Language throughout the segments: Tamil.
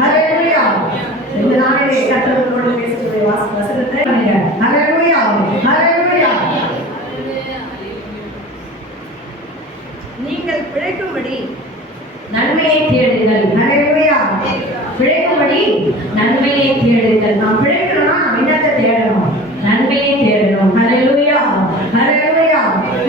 ஹalleluya. இந்த நாளிலே கர்த்தரோடு பேசக்கூடிய வசனத்தை பண்ணுங்க. ஹalleluya ஹalleluya. நீங்கள் பிழைக்கும்படி நன்மையை தேடுங்கள். ஹalleluya. பிழைக்கும்படி நன்மையை தேடுங்கள். நாம் பிழைக்கணும்னா நாம் என்னத்தை தேடணும்? நன்மையை தேடணும். ஹalleluya ஹalleluya.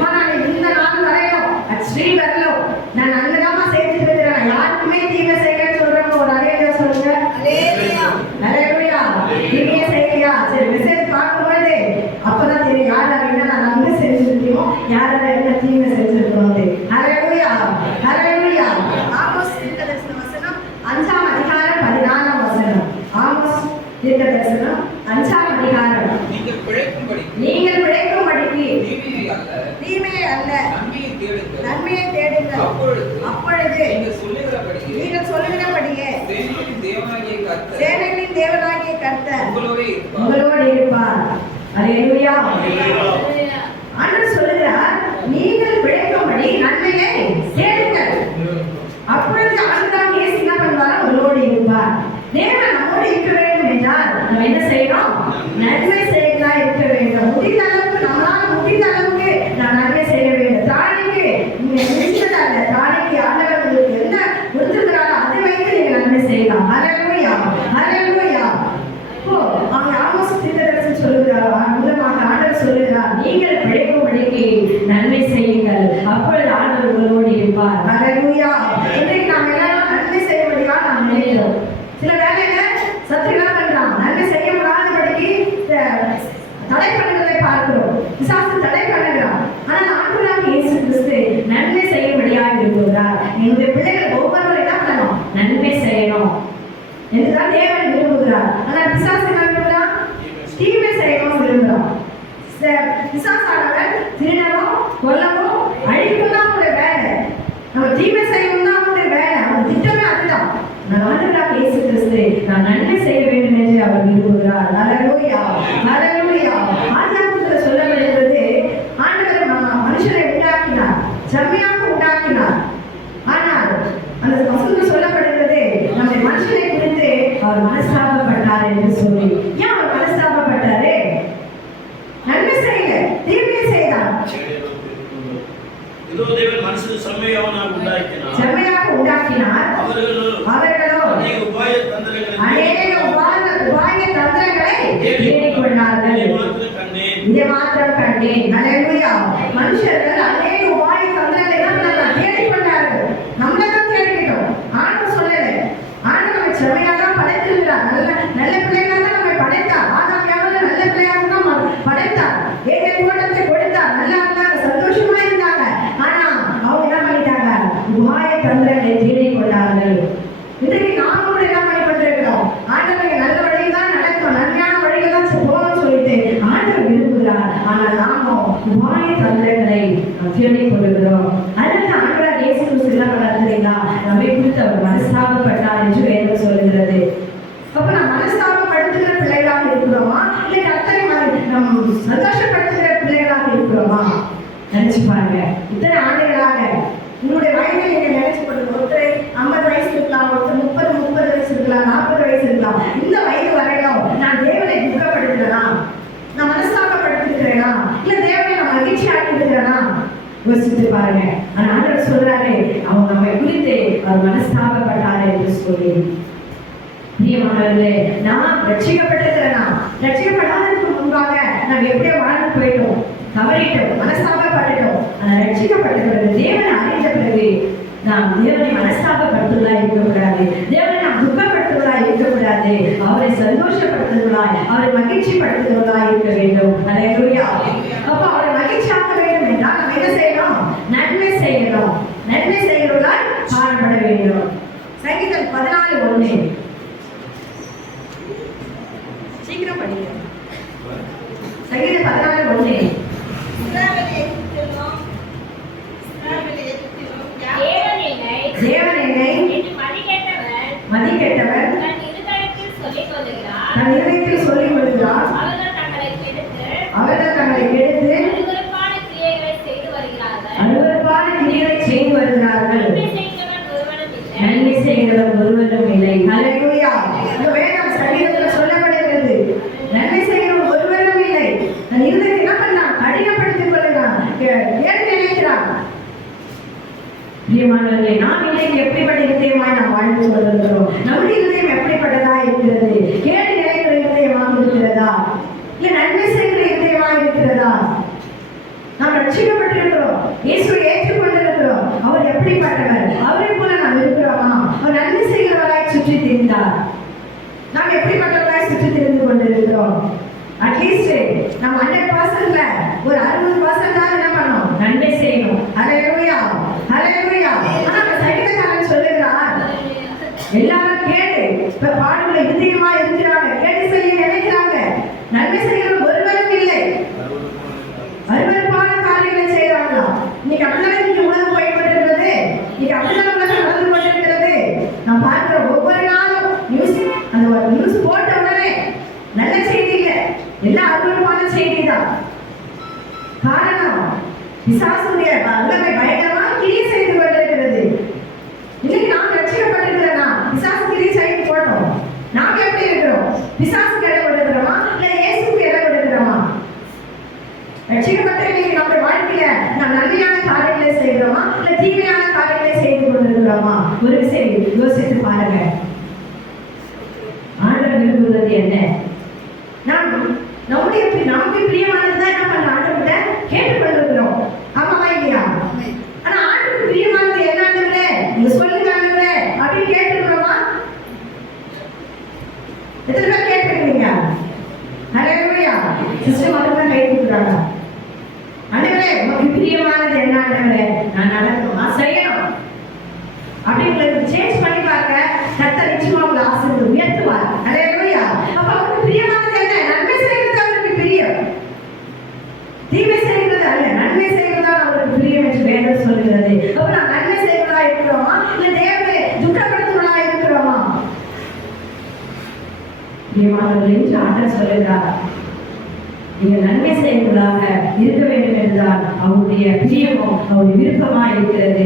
நான் இந்த நாள் வரையும் ஸ்ரீ வரலும் நான் நல்லதாம சேர்த்துட்டு இருக்கிறேன். யாருக்குமே தீமை செய்யன்னு சொல்றவங்க ஒரு அலையா சொல்லுங்க. ஹalleluya ஹalleluya. தீமையை செய்யலையா? சரி, மெசேஜ் பார்க்கும்போது அப்பதான் தெரியும் யார் என்ன நான் நன்மை செஞ்சிருக்கோம், யார் என்ன தீமை செஞ்சிருக்கோம். ஹalleluya ஹalleluya. ஆமோஸ் தீர்க்கதரிசன வசனம் 5ஆம் அதிகாரம் 14ஆம் வசனம். ஆமோஸ் தீர்க்கதரிசனம் 5ஆம் அதிகாரம். நீங்கள் பிழைக்கும்படிக்கு தீமையை அல்ல நன்மையை தேடுங்கள். அப்பொழுது நீங்கள் சொல்லுகிறபடியே சேனைகளின் தேவனாகிய கர்த்தர் உங்களோடு இருப்பார். ஹalleluya. ஆண்டவர் சொல்லுகிறார், நீங்கள் பிழைக்கும்படி நன்மையை தேடுங்கள். அப்பொழுது ஆண்டவர் இயேசு என்ன பண்ணுவார்? உங்களோடு இருப்பார். தேவன் நம்மோடு இருக்க வேண்டும் என்றால் நம்ம என்ன செய்யணும்? நன்மை செய்யறதா இருக்க வேண்டும். முடிந்த அளவுக்கு நம்மளால முடிந்த அளவுக்கு நான் நன்மை செய்ய வேண்டும். தானிக்கு நீங்க நினைச்சதால தானிக்கு ஆண்டவர் உங்களுக்கு என்ன கொடுத்திருக்கிறாரோ அதை வைத்து நீங்க நன்மை செய்யலாம். ஹalleluya ஹalleluya. இப்போ அவங்க ஆமோஸ் தீர்க்கதரிசி சொல்லுகிறார், மூலமாக ஆண்டவர் சொல்லுகிறார், நீங்கள் பிழைக்கும்படிக்கு நன்மை செய்யுங்கள். அப்பொழுது ஆண்டவர் உங்களோடு இருப்பார். ஹalleluya. இன்றைக்கு நாம் எல்லாரும் நன்மை செய்யும்படியா நாம் நினைக்கிறோம். சில வேலையில சத்து என்ன பண்றான்? நன்மை செய்ய முடியாதபடிக்கு தடை பண்ணுவதை பார்க்கிறோம். பிசாசு தடை பண்ணுகிறான். ஆனால் ஆண்டவராகிய இயேசு கிறிஸ்து நன்மை செய்யும்படியாக இருக்கிறார். என்னுடைய பிள்ளைகள் ஒவ்வொருவரும் என்ன பண்ணணும்? நன்மை செய்யணும் என்றுதான் தேவன் விரும்புகிறார். ஆனால் பிசாசு என்ன விரும்புகிறான்? தீமை செய்யணும் விரும்புகிறான். பிசாசானவன் திருடவும் கொல்லவும் அழிக்கும் தான் அவனுடைய வேலை. நம்ம தீமை செய்யணும் தான் அவனுடைய வேலை. அவன் திட்டமே அதுதான். ஆண்டவராகிய இயேசு கிறிஸ்து நான் நன்மை செய்ய வேண்டும் என்று அவர் விரும்புகிறார். ஹalleluya ஹalleluya. ஆதியாகமத்தில் சொல்லப்படுகிறது, ஆண்டவர் மனுஷனை உண்டாக்கினார், செம்மையாக உண்டாக்கினார். ஆனால் அந்த வசனத்தில் சொல்லப்படுகிறது, நம்முடைய மனுஷனை குறித்து அவர் மனஸ்தாபப்பட்டார் என்று சொல்லி. ஏன் அவர் மனஸ்தாபப்பட்டாரு? நன்மை செய்யல, தீமை செய்தார். செம்மையாக உண்டாக்கினார். அவர்களோ அநேக உபாய தந்திரங்களை தேடிக்கொண்டார்கள். இதை மாத்திரம் கண்டேன். ஹalleluya. மனுஷர்கள் அநேக உபாய தந்திரங்களை தேடிக்கொண்டார்கள். நம்மளை தான் தேடிக்கிட்டோம். ஆண்டவர் சொல்லல. ஆண்டவர் செம்மையாக தான் படைத்திருக்கிறார். நல்ல பிள்ளையாக தான் நம்மை படைத்தார். ஆதாமியாவது நல்ல பிள்ளையாக தான் படைத்தார். ஏதேன் தோட்டத்தை கொடுத்தார். நல்லா இருந்தாங்க, சந்தோஷமா இருந்தாங்க. ஆனா அவங்க என்ன பண்ணிட்டாங்க? உபாய தந்திரங்களை தேடிக்கொண்டார்கள். இன்றைக்கு நாம கூட என்ன பண்ணி கொண்டிருக்கிறோம்? ஆண்டவர் நல்ல வழியில் தான் நடக்கும், நன்மையான வழியில் தான் போகணும்னு சொல்லிட்டு ஆண்டவர் விரும்புகிறார். ஆனால் நாம உபாய தந்திரங்களை தேடிக் கொள்கிறோம். அதற்கு ஆண்டவர் இயேசு கிறிஸ்து என்ன பண்ணார் தெரியுங்களா? நம்மை குறித்து அவர் மனஸ்தாபப்பட்டார் என்று வேதம் சொல்லுகிறது. அப்ப நம்ம மனஸ்தாபப்படுத்துகிற பிள்ளைகளாக இருக்கிறோமா, இல்லை கர்த்தரை நம் சந்தோஷப்படுத்துகிற பிள்ளைகளாக இருக்கிறோமா? நினைச்சு பாருங்க. இத்தனை ஆண்டுகளாக உங்களுடைய வயதில் நீங்க நினைச்சு கொள்ளுங்க. ஒருத்தர் 50 வயசு இருக்கலாம், ஒருத்தர் 30 வயசு இருக்கலாம், 40 வயசு இருக்கலாம். இந்த வயது வரையும் நான் தேவனை துக்கப்படுத்துகிறேனா, நான் மனஸ்தாபப்படுத்திருக்கிறேனா, இல்ல தேவனை நான் மகிழ்ச்சி ஆக்கியிருக்கிறேனா? யோசித்து பாருங்க. ஆனா ஆண்டவர் சொல்றாரு, அவங்க நம்மை குறித்து அவர் மனஸ்தாபப்பட்டாரு என்று சொல்லி. பிரியமானவர்களே, நாம் ரட்சிக்கப்பட்டிருக்கிறேனா? ரட்சிக்கப்படாததுக்கு முன்பாக நாம் எப்படியோ வாழ்ந்து போயிட்டோம், தவறிட்டோம், மனஸ்தாபப்பட்டுட்டோம். ஆனால் ரட்சிக்கப்பட்ட பிறகு, தேவனை அறிந்த பிறகு நாம் தேவனை மனஸ்தாபப்படுத்துவதா இருக்கக்கூடாது, தேவனை நாம் துக்கப்படுத்துவதா இருக்கக்கூடாது, அவரை சந்தோஷப்படுத்துவதாய், அவரை மகிழ்ச்சிப்படுத்துவதா இருக்க வேண்டும். ஹalleluya. அப்ப அவரை மகிழ்ச்சியாக்க வேண்டும் என்றால் நாம் என்ன செய்யணும்? நன்மை செய்யணும். நன்மை செய்கிறவர்களாய் காணப்பட வேண்டும். சங்கீதம் 14:1. சீக்கிரம் படிங்க. சங்கீதம் 14:1. தேவன் என்னை மதிக்கேட்டவர் தன் இருதயத்தில் சொல்லிக் கொள்கிறார். அவர்கள் தங்களை கெடுத்து அருவருப்பான கிரியைகளை செய்து வருகிறார்கள். நன்மை செய்கிறவர் ஒருவரும் இல்லை. ஹalleluya. வாழ்ந்து கொண்டிருக்கிறோம். நம்முடைய இதயம் எப்படிப்பட்டதா இருக்கிறது? கேடு நினைக்கிற இதயமாக இருக்கிறதா, இல்ல நன்மை செய்கிற இதயமா இருக்கிறதா? நாம் ரட்சிக்கப்பட்டிருக்கிறோம், இயேசுவை ஏற்றுக்கொண்டிருக்கிறோம். அவர் எப்படிப்பட்டவர்? அவரை போல நாம் இருக்கிறோமா? அவர் நன்மை செய்கிறவராய் சுற்றி திரிந்தார். நாம் எப்படிப்பட்டவராய் சுற்றி திரிந்து கொண்டிருக்கிறோம்? அட்லீஸ்ட் நம்ம 100%ல ஒரு 60% தான் என்ன பண்ணணும்? நன்மை செய்யணும். ஹல்லேலூயா, ஹல்லேலூயா. ஆனா சங்கீதக்காரன் சொல்லுகிறார், எல்லாரும் கேடு இப்ப பாடுள்ள இதயமா இருக்கிறாங்க, கேடு செய்ய நினைக்கிறாங்க, நன்மை செய்கிற ஒருவரும் இல்லை, அருவருப்பான காரியங்களை செய்யறாங்களா? இன்னைக்கு அப்படிதான் இன்னைக்கு உலகம் போய்கொண்டிருக்கிறது. இன்னைக்கு அப்படிதான் உலகம் நடந்து கொண்டிருக்கிறது. நான் பார்க்கிற ஒவ்வொரு நாளும் நியூஸ், அந்த நியூஸ் போட்ட உடனே நல்ல செய்தி இல்லை, எல்லாம் அருவருப்பான செய்தி தான். காரணம், பிசாசுடைய வல்லமை பயங்கரமா கிரியை செய்து கொண்டிருக்கிறது. இன்னைக்கு நாம் ரட்சிக்கப்பட்டிருக்கிறோம்னா பிசாசு கிரியை செய்து போட்டோம். நாம் எப்படி இருக்கிறோம்? பிசாசுக்கு இடம் கொடுக்கிறோமா, இல்ல இயேசுக்கு இடம் கொடுக்கிறோமா? ரட்சிக்கப்பட்ட இன்னைக்கு நம்முடைய வாழ்க்கையில நாம் நன்மையான காரியங்களை செய்கிறோமா, இல்ல தீமையான காரியங்களை செய்து கொண்டிருக்கிறோமா? ஒரு விஷயம் யோசித்து பாருங்க. ஆண்டவர் விரும்புவது என்ன? நாம் நமக்கு பிரியமானதுதான் என்ன பண்றோம்? ஆண்டவர்கிட்ட கேட்டுக்கொண்டிருக்கிறோம். ஆமாவா இல்லையா? ஆனா ஆண்டவருக்கு பிரியமானது என்ன? ஆண்டவரே நீங்க சொல்லுங்க ஆண்டவரே அப்படின்னு கேட்டுக்கிறோமா? எத்தனை பேர் கேட்டுக்கிறீங்க? ஹல்லேலூயா. சிஸ்டர் மட்டும் கை தூக்குறாங்க. ஆண்டவரே உங்களுக்கு பிரியமானது என்ன? ஆண்டவரே நான் நடக்கணுமா, செய்யணும் அப்படின்னு சேஞ்ச் பண்ணி பார்க்க கர்த்தர் நிச்சயமா உங்களை ஆசீர்வதித்து உயர்த்துவார். ஹல்லேலூயா. அப்ப அவருக்கு பிரியமானது என்ன? நன்மை செய்கிறது அவருக்கு பிரியம், தீமை செய்கிறது அல்ல, நன்மை செய்கிறதா அவருக்கு பிரியம் என்று வேதம் சொல்கிறது. அப்ப நாம் நன்மை செய்கிறதா இருக்கிறோமா, இல்ல தேவனை துக்கப்படுத்துவதா இருக்கிறோமா? பிரியமானவர்களே, ஆண்டவர் சொல்லுகிறார், நீங்க நன்மை செய்வதாக இருக்க வேண்டும் என்றால் அவருடைய பிரியமும் அவருடைய விருப்பமா இருக்கிறது.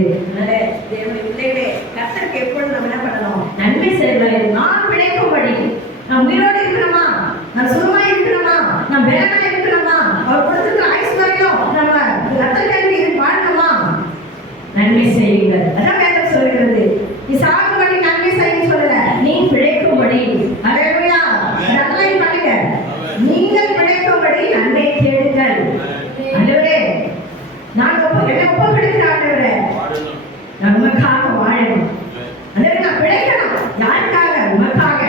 தேவனுடைய பிள்ளைகளே, கர்த்தருக்கு எப்பொழுது நம்ம என்ன பண்ணணும்? நன்மை செய்வதாக. நாம் பிழைக்கும்படி, நாம் உயிரோடு இருக்கிறோமா, நாம் சுகமா இருக்கிறோமா, நாம் வேலையா இருக்கிறோமா, அவர் கொடுத்திருக்கிற ஆயுசு வரையும் நம்ம கர்த்தருக்கு வாழணுமா? நன்மை செய்யுங்கள். அதான் வேதம் சொல்கிறது. நீ சாகும்படி நன்மை செய்ய சொல்லல, நீ பிழைக்கும்படி. ஹல்லேலூயா. அண்டர்லைன் பண்ணுங்க. நீங்கள் பிழைக்கும்படி நன்மை தேடுங்கள். ஆண்டவரே நான் என்ன ஒப்புக்கொடுக்கிற ஆண்டவரே, நான் உமக்காக வாழணும். ஆண்டவரே நான் பிழைக்கணும். யாருக்காக? உமக்காக.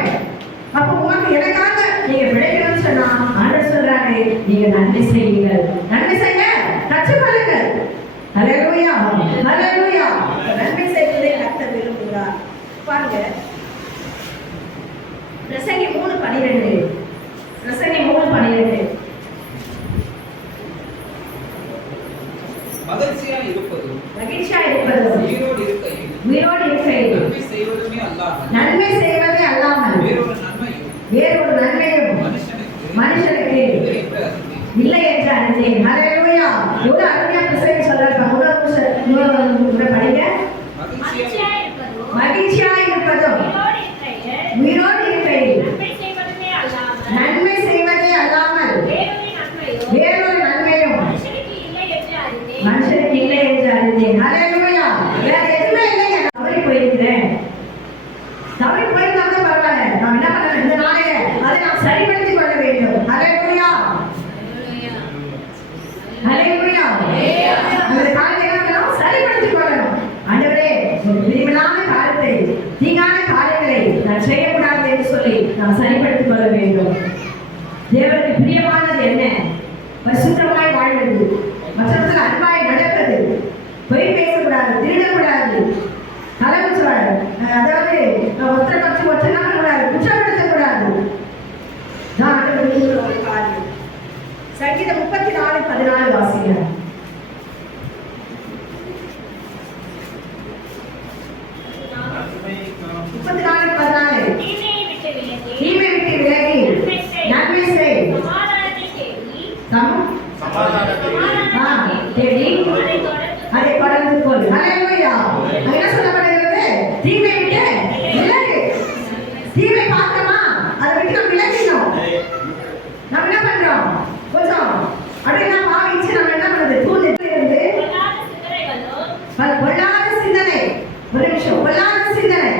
அப்போ உமக்கு எனக்காக நீங்க பிழைக்கணும்னு சொன்னா ஆண்டவர் சொல்றாரு, நீங்க நன்மை செய்யுங்கள். நன்மை செய்ய கற்றுக்கொள்ளுங்கள். ஹல்லேலூயா, ஹல்லேலூயா. நன்மை செய்வதை கர்த்தர் விரும்புகிறார். பாருங்க, பிரசங்கி 3:12. பிரசங்கி 3:12. மகிழ்ச்சியா இருப்பதும் உயிரோடு இருக்கையில் நன்மை செய்வதே அல்லாமல் வேறொரு நன்மையும் மனுஷனுக்கு இல்லை என்று அறிந்தேன். ஹல்லேலூயா. எவ்வளவு அருமையா பிரசங்கி சொல்றாரு. முதல் படிங்க. மகிழ்ச்சியா இருப்பதும் உயிரோடு இருக்கையில் நன்மை செய்வதே அல்லாமல் வேறொரு நன்மையும் மனுஷனுக்கு இல்லை என்று அறிந்தேன். ஹல்லேலூயா. வேற எதுவுமே இல்லைங்க. தவறி போயிருக்கிறேன், தவறி போயிருந்தாங்க பரவாயில்ல, நாம் என்ன பண்ணணும்? இந்த நாளைய அதை நாம் சரிப்படுத்திக் கொள்ள வேண்டும். ஹல்லேலூயா, ஹல்லேலூயா. அந்த காரியத்தை என்ன பண்ணணும்? சரிப்படுத்திக் கொள்ளணும். ஆண்டவரே பிரியமில்லாத காரியத்தை, தீங்கான காரியங்களை நான் செய்யக்கூடாது என்று சொல்லி நாம் சரிப்படுத்திக் கொள்ள வேண்டும். தேவனுக்கு பிரியமானது என்ன? பரிசுத்தமாய் வாழ்வது, மற்றவர்கள் அன்பாய் நடப்பது, பொய் பேசக்கூடாது, திருடக்கூடாது, கலவச்சக்கூடாது, அதாவது ஒருத்தரை பற்றி ஒருத்தர் என்ன பண்ணக்கூடாது? குற்றப்படுத்தக்கூடாது. ஒரு காரியம். சங்கீதம் 34:14 வாசிக்கிறேன். தீமை விட்டு விலகி நன்மை செய், தேடி அதை தொடர்ந்து கொள். ஹல்லேலூயா. என்ன சொல்லப்படுகிறது? தீமை விட்டு விலகு. தீமை பார்த்தோமா, அதை விட்டு நம்ம விலகினோம். நம்ம என்ன பண்றோம்? கொஞ்சம் அப்படின்னா பாவிச்சு நம்ம என்ன பண்றது? தூண்டிலிருந்து பொல்லாத சிந்தனை. ஒரு நிமிஷம், பொல்லாத சிந்தனை.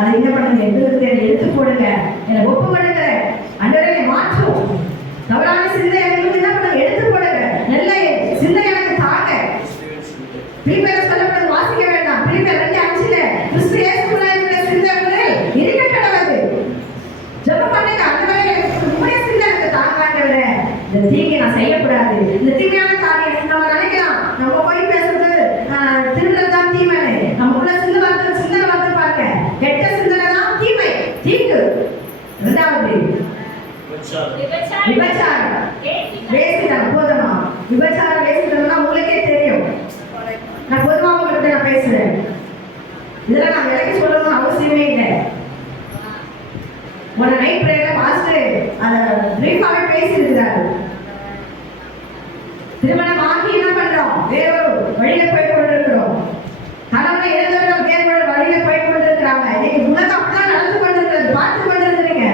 அதை என்ன பண்ணுங்க, எடுத்து போடுங்க, என்னை ஒப்பு கொடுங்க, அன்றரை மாற்றும். தவறான சிந்தை என்ன பண்ணுங்க, எடுத்து போடுங்க, நல்ல சிந்தை எனக்கு தாங்க. பிலிப்பியர் சொல்லப்படுது, வாசிக்க வேண்டாம். பிலிப்பியர் 2:5 கிறிஸ்து இயேசுவுக்குள் இருக்கிற சிந்தை உங்களில் இருக்க கடவுது. ஜெபம் பண்ணுங்க, ஆண்டவரே உம்முடைய சிந்தை எனக்கு தாங்க ஆண்டவரே. இந்த தீங்கை நான் செய்யக்கூடாது. இந்த தீமையான காரியம் நம்ம நினைக்கலாம், நம்ம போய் பேசுறது திருடுறதுதான் தீமைன்னு. நமக்குள்ள சிந்தனை வார்த்தை பாருங்க, கெட்ட சிந்தனை தான் தீமை, தீங்கு. இரண்டாவது விபச்சாரம், வேசித்தனம். போதுமா? விபச்சாரம், வேசித்தனம்னா உங்களுக்கே தெரியும். நான் பொதுவா உங்கள்கிட்ட நான் பேசுறேன், இதெல்லாம் நான் விலைக்கு சொல்லணும்னு அவசியமே இல்லை. ஒரு நைட் பிரேயர்ல பாஸ்டர் அத பிரீஃபாவே பேசியிருக்கிறாரு. திருமணம் ஆகி என்ன பண்றோம், வேறொரு வழியில போய் கொண்டிருக்கிறோம். கணவனை இழந்தவர்கள் வேறொரு வழியில போய் கொண்டிருக்கிறாங்க. இன்னைக்கு உலகம் அப்படிதான் நடந்து கொண்டிருக்கிறது, பார்த்து கொண்டிருக்கிறீங்க.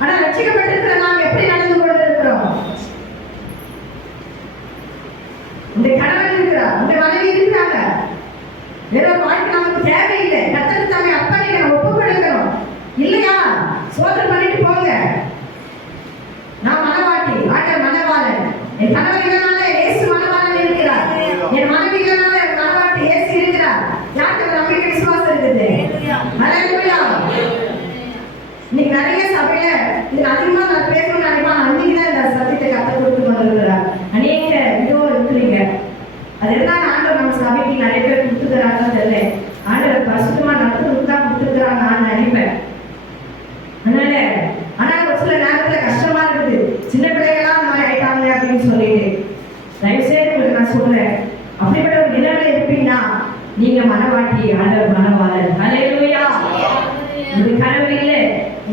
ஆனா ரட்சிக்கப்பட்டிருக்கிற நாம் எப்படி நடந்து கொண்டிருக்கிறோம்? உங்க கணவன் இருக்கிறார், உங்க மனைவி இருக்கிறாங்க, வேறொரு வாழ்க்கை நமக்கு தேவையில்லை. கர்த்தருக்கு தாமே அப்படி நம்ம ஒப்பு கொடுக்கிறோம் இல்லையா? சோதனை பண்ணிட்டு போங்க. நான் மனவாட்டி, ஆண்டவர் மனவாளன். என் கணவர் இல்லைனால இயேசு மனவாளன் இருக்கிறார். என் மனைவி இல்லைனால மனவாட்டி இயேசு இருக்கிறார். யாருக்கு நம்பிக்கை விசுவாசம் இருக்குது? ஹல்லேலூயா. இன்னைக்கு நிறைய சபையில இது அதிகமா நான் பேசணும்னு நினைப்பேன். அன்னைக்கு தான் இந்த சத்தியத்தை கற்றுக் கொடுத்து கொண்டிருக்கிறார். அநேக இதுவும் இருக்கிறீங்க. அது எல்லாம் ஆண்டவர் நம்ம சபைக்கு நிறைய பேர் கொடுத்துக்கிறாங்கன்னு தெரியல. ஆண்டவர் பரிசுத்தமா நடத்துறதுக்கு தான் கொடுத்துருக்கிறாங்க நான் நினைப்பேன். அதனால ஆனா ஒரு சில நேரத்துல கஷ்டமா இருக்குது, சின்ன பிள்ளைகளாம் அந்த மாதிரி ஆயிட்டாங்க அப்படின்னு சொல்லிட்டு. தயவுசெய்து உங்களுக்கு நான் சொல்றேன், அப்படிப்பட்ட ஒரு நிலைமையில இருப்பீங்கன்னா நீங்க மனவாட்டி, ஆண்டவர் மனவாளர். ஹல்லேலூயா. உங்களுக்கு கனவு இல்லை,